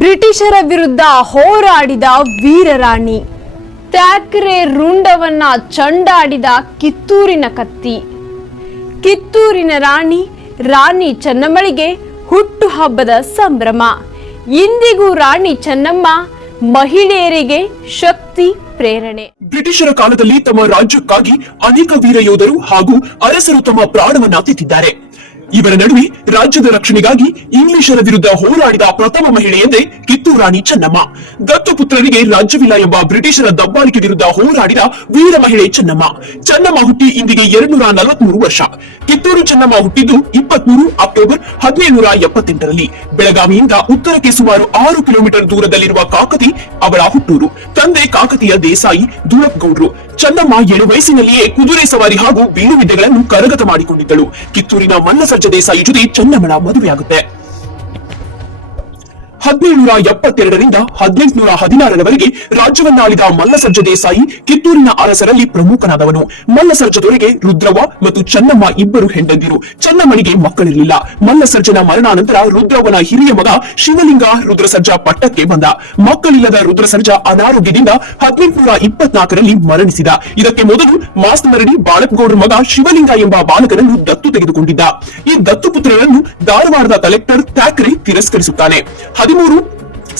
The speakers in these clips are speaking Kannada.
ಬ್ರಿಟಿಷರ ವಿರುದ್ಧ ಹೋರಾಡಿದ ವೀರರಾಣಿ. ತ್ಯಾಕ್ರೆ ರುಂಡವನ್ನ ಚಂಡಾಡಿದ ಕಿತ್ತೂರಿನ ಕತ್ತಿ. ಕಿತ್ತೂರಿನ ರಾಣಿ ರಾಣಿ ಚೆನ್ನಮ್ಮಳಿಗೆ ಹುಟ್ಟುಹಬ್ಬದ ಸಂಭ್ರಮ. ಇಂದಿಗೂ ರಾಣಿ ಚೆನ್ನಮ್ಮ ಮಹಿಳೆಯರಿಗೆ ಶಕ್ತಿ, ಪ್ರೇರಣೆ. ಬ್ರಿಟಿಷರ ಕಾಲದಲ್ಲಿ ತಮ್ಮ ರಾಜ್ಯಕ್ಕಾಗಿ ಅನೇಕ ವೀರ ಯೋಧರು ಹಾಗೂ ಅರಸರು ತಮ್ಮ ಪ್ರಾಣವನ್ನ ತೆತ್ತಿದ್ದಾರೆ ಇವರ ನಡುವೆ ರಾಜ್ಯದ ರಕ್ಷಣೆಗಾಗಿ ಇಂಗ್ಲಿಷರ ವಿರುದ್ಧ ಹೋರಾಡಿದ ಪ್ರಥಮ ಮಹಿಳೆ ಎಂದೇ ಕಿತ್ತೂರು ರಾಣಿ ಚೆನ್ನಮ್ಮ. ದತ್ತುಪುತ್ರರಿಗೆ ರಾಜ್ಯವಿಲ್ಲ ಎಂಬ ಬ್ರಿಟಿಷರ ದಬ್ಬಾಳಿಕೆ ವಿರುದ್ಧ ಹೋರಾಡಿದ ವೀರ ಮಹಿಳೆ ಚೆನ್ನಮ್ಮ. ಚೆನ್ನಮ್ಮ ಹುಟ್ಟಿ ಇಂದಿಗೆ ಎರಡ್ನೂರ ನಲವತ್ಮೂರು ವರ್ಷ. ಕಿತ್ತೂರು ಚೆನ್ನಮ್ಮ ಹುಟ್ಟಿದ್ದು ಇಪ್ಪತ್ಮೂರು ಅಕ್ಟೋಬರ್ ಹದಿನೇಳುನೂರ ಎಪ್ಪತ್ತೆಂಟರಲ್ಲಿ. ಬೆಳಗಾವಿಯಿಂದ ಉತ್ತರಕ್ಕೆ ಸುಮಾರು ಆರು ಕಿಲೋಮೀಟರ್ ದೂರದಲ್ಲಿರುವ ಕಾಕತಿ ಅವಳ ಹುಟ್ಟೂರು. ತಂದೆ ಕಾಕತಿಯ ದೇಸಾಯಿ ಧುಳಪ್ ಗೌಡ್ರು ಚೆನ್ನಮ್ಮ ಏಳು ವಯಸ್ಸಿನಲ್ಲಿಯೇ ಕುದುರೆ ಸವಾರಿ ಹಾಗೂ ಬೀರು ವಿದ್ಯೆಗಳನ್ನು ಕರಗತ ಮಾಡಿಕೊಂಡಿದ್ದಳು. ಕಿತ್ತೂರಿನ ಮಲ್ಲಸರ್ಜ ದೇಸಾಯಿ ಜೊತೆ ಚೆನ್ನಮ್ಮನ ಮದುವೆಯಾಗುತ್ತೆ. ಹದಿನೇಳುನೂರ ಎಪ್ಪತ್ತೆರಡರಿಂದ ಹದಿನೆಂಟುನೂರ ಹದಿನಾರರವರೆಗೆ ರಾಜ್ಯವನ್ನಾಳಿದ ಮಲ್ಲಸರ್ಜ ದೇಸಾಯಿ ಕಿತ್ತೂರಿನ ಅರಸರಲ್ಲಿ ಪ್ರಮುಖನಾದವನು. ಮಲ್ಲಸರ್ಜದೊರೆಗೆ ರುದ್ರವ ಮತ್ತು ಚನ್ನಮ್ಮ ಇಬ್ಬರು ಹೆಂಡಂದಿರು ಚನ್ನಮ್ಮನಿಗೆ ಮಕ್ಕಳಿರಲಿಲ್ಲ. ಮಲ್ಲಸರ್ಜನ ಮರಣಾನಂತರ ರುದ್ರವನ ಹಿರಿಯ ಮಗ ಶಿವಲಿಂಗ ರುದ್ರಸರ್ಜ ಪಟ್ಟಕ್ಕೆ ಬಂದ. ಮಕ್ಕಳಿಲ್ಲದ ರುದ್ರಸರ್ಜ ಅನಾರೋಗ್ಯದಿಂದ ಹದಿನೆಂಟುನೂರ ಇಪ್ಪತ್ನಾಲ್ಕರಲ್ಲಿ ಮರಣಿಸಿದ. ಇದಕ್ಕೆ ಮೊದಲು ಮಾಸ್ತನರಡಿ ಬಾಳಪ್ಗೌಡರ ಮಗ ಶಿವಲಿಂಗ ಎಂಬ ಬಾಲಕನನ್ನು ದತ್ತು ತೆಗೆದುಕೊಂಡಿದ್ದ. ಈ ದತ್ತುಪುತ್ರರನ್ನು ಧಾರವಾಡದ ಕಲೆಕ್ಟರ್ ಥ್ಯಾಕ್ರೆ ತಿರಸ್ಕರಿಸುತ್ತಾನೆ. ಹದಿಮೂರು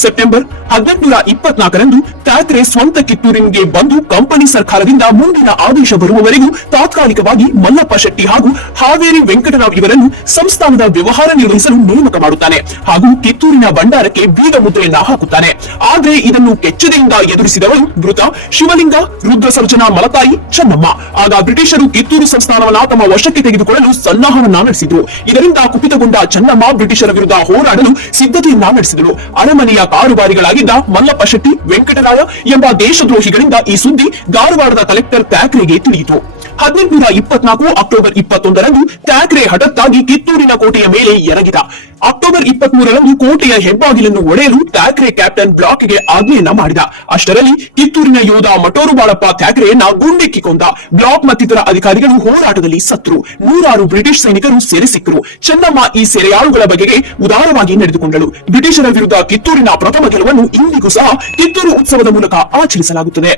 ಸೆಪ್ಟೆಂಬರ್ ಹದಿನೆಂಟುನೂರ ಇಪ್ಪತ್ನಾಲ್ಕರಂದು ಥ್ಯಾಕ್ರೆ ಸ್ವಂತ ಕಿತ್ತೂರಿನಿಗೆ ಬಂದು ಕಂಪನಿ ಸರ್ಕಾರದಿಂದ ಮುಂದಿನ ಆದೇಶ ಬರುವವರೆಗೂ ತಾತ್ಕಾಲಿಕವಾಗಿ ಮಲ್ಲಪ್ಪ ಶೆಟ್ಟಿ ಹಾಗೂ ಹಾವೇರಿ ವೆಂಕಟರಾವ್ ಇವರನ್ನು ಸಂಸ್ಥಾನದ ವ್ಯವಹಾರ ನಿರ್ವಹಿಸಲು ನೇಮಕ ಮಾಡುತ್ತಾನೆ ಹಾಗೂ ಕಿತ್ತೂರಿನ ಭಂಡಾರಕ್ಕೆ ಬೀಗ ಮುದ್ರೆಯನ್ನ ಹಾಕುತ್ತಾನೆ. ಆದರೆ ಇದನ್ನು ಕೆಚ್ಚದೆಯಿಂದ ಎದುರಿಸಿದವರು ಮೃತ ಶಿವಲಿಂಗ, ರುದ್ರಸರ್ಜನ ಮಲತಾಯಿ, ಚೆನ್ನಮ್ಮ. ಆಗ ಬ್ರಿಟಿಷರು ಕಿತ್ತೂರು ಸಂಸ್ಥಾನವನ್ನ ತಮ್ಮ ವಶಕ್ಕೆ ತೆಗೆದುಕೊಳ್ಳಲು ಸನ್ನಾಹವನ್ನ ನಡೆಸಿದ್ರು. ಇದರಿಂದ ಕುಪಿತಗೊಂಡ ಚೆನ್ನಮ್ಮ ಬ್ರಿಟಿಷರ ವಿರುದ್ಧ ಹೋರಾಡಲು ಸಿದ್ಧತೆಯನ್ನ ನಡೆಸಿದರು. ಅರಮನೆಯ ಕಾರುಬಾರಿಗಳಾಗಿದ್ದ ಮಲ್ಲಪ್ಪ ಶೆಟ್ಟಿ ವೆಂಕಟರಾಯ ಎಂಬ ದೇಶದ್ರೋಹಿಗಳಿಂದ ಈ ಸುದ್ದಿ ಧಾರವಾಡದ ಕಲೆಕ್ಟರ್ ಥ್ಯಾಕ್ರೆಗೆ ತಿಳಿಯಿತು. ಹದಿನೆಂಟುನೂರ ಇಪ್ಪತ್ನಾಲ್ಕು ಅಕ್ಟೋಬರ್ ಇಪ್ಪತ್ತೊಂದರಂದು ಟ್ಯಾಕ್ರೆ ಹಠತ್ತಾಗಿ ಕಿತ್ತೂರಿನ ಕೋಟೆಯ ಮೇಲೆ ಎರಗಿದ. ಅಕ್ಟೋಬರ್ ಇಪ್ಪತ್ಮೂರರಂದು ಕೋಟೆಯ ಹೆಬ್ಬಾಗಿಲನ್ನು ಒಡೆಯಲು ಥ್ಯಾಕ್ರೆ ಕ್ಯಾಪ್ಟನ್ ಬ್ಲಾಕ್ಗೆ ಆಜ್ಞೆಯನ್ನ ಮಾಡಿದ. ಅಷ್ಟರಲ್ಲಿ ಕಿತ್ತೂರಿನ ಯೋಧ ಮಟೋರು ಬಾಳಪ್ಪ ಥ್ಯಾಕ್ರೆಯನ್ನ ಗುಂಡಿಕ್ಕಿ ಕೊಂದ ಬ್ಲಾಕ್ ಮತ್ತಿತರ ಅಧಿಕಾರಿಗಳು ಹೋರಾಟದಲ್ಲಿ ಸತ್ರು ನೂರಾರು ಬ್ರಿಟಿಷ್ ಸೈನಿಕರು ಸೆರೆ ಸಿಕ್ಕರು. ಚೆನ್ನಮ್ಮ ಈ ಸೆರೆಯಾಳುಗಳ ಬಗೆಗೆ ಉದಾರವಾಗಿ ನಡೆದುಕೊಂಡಳು. ಬ್ರಿಟಿಷರ ವಿರುದ್ಧ ಕಿತ್ತೂರಿನ ಪ್ರಥಮ ಗೆಲುವನ್ನು ಇಂದಿಗೂ ಸಹ ಕಿತ್ತೂರು ಉತ್ಸವದ ಮೂಲಕ ಆಚರಿಸಲಾಗುತ್ತದೆ.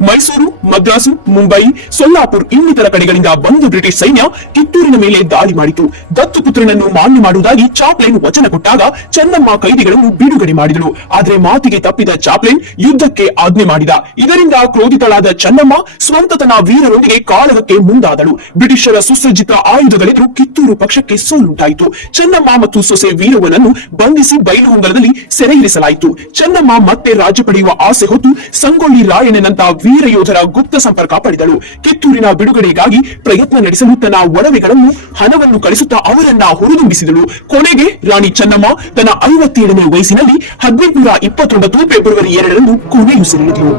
ಮೈಸೂರು, ಮದ್ರಾಸು, ಮುಂಬೈ, ಸೊಲ್ಲಾಪುರ್ ಇನ್ನಿತರ ಕಡೆಗಳಿಂದ ಬಂದು ಬ್ರಿಟಿಷ್ ಸೈನ್ಯ ಕಿತ್ತೂರಿನ ಮೇಲೆ ದಾಳಿ ಮಾಡಿತು. ದತ್ತುಪುತ್ರನನ್ನು ಮಾನ್ಯ ಮಾಡುವುದಾಗಿ ಚಾಪ್ಲೈನ್ ವಚನ ಕೊಟ್ಟಾಗ ಚೆನ್ನಮ್ಮ ಕೈದಿಗಳನ್ನು ಬಿಡುಗಡೆ ಮಾಡಿದಳು. ಆದರೆ ಮಾತಿಗೆ ತಪ್ಪಿದ ಚಾಪ್ಲೈನ್ ಯುದ್ಧಕ್ಕೆ ಆಜ್ಞೆ ಮಾಡಿದ. ಇದರಿಂದ ಕ್ರೋಧಿತಳಾದ ಚೆನ್ನಮ್ಮ ಸ್ವಂತತನ ವೀರರೊಂದಿಗೆ ಕಾಳಗಕ್ಕೆ ಮುಂದಾದಳು. ಬ್ರಿಟಿಷರ ಸುಸಜ್ಜಿತ ಆಯುಧಗಳೆದುರು ಕಿತ್ತೂರು ಪಕ್ಷಕ್ಕೆ ಸೋಲುಂಟಾಯಿತು. ಚೆನ್ನಮ್ಮ ಮತ್ತು ಸೊಸೆ ವೀರವನನ್ನು ಬಂಧಿಸಿ ಬೈಲಹೊಂಗಲದಲ್ಲಿ ಸೆರೆ ಇರಿಸಲಾಯಿತು ಚೆನ್ನಮ್ಮ ಮತ್ತೆ ರಾಜ್ಯ ಪಡೆಯುವ ಆಸೆ ಹೊತ್ತು ಸಂಗೊಳ್ಳಿ ರಾಯಣ್ಣನಂತ ವೀರ ಯೋಧರ ಗುಪ್ತ ಸಂಪರ್ಕ ಪಡೆದಳು. ಕಿತ್ತೂರಿನ ಬಿಡುಗಡೆಗಾಗಿ ಪ್ರಯತ್ನ ನಡೆಸಲು ತನ್ನ ಒಡವೆಗಳನ್ನು ಹಣವನ್ನು ಕಳಿಸುತ್ತಾ ಅವರನ್ನ ಹುರಿದುಂಬಿಸಿದಳು. ಕೊನೆಗೆ ರಾಣಿ ಚೆನ್ನಮ್ಮ ತನ್ನ ಐವತ್ತೇಳನೇ ವಯಸ್ಸಿನಲ್ಲಿ ಹದಿನೆಂಟುನೂರ ಇಪ್ಪತ್ತೊಂಬತ್ತು ಫೆಬ್ರವರಿ ಎರಡರಂದು ಕೊನೆಯುಸಿರೆಳೆದಳು.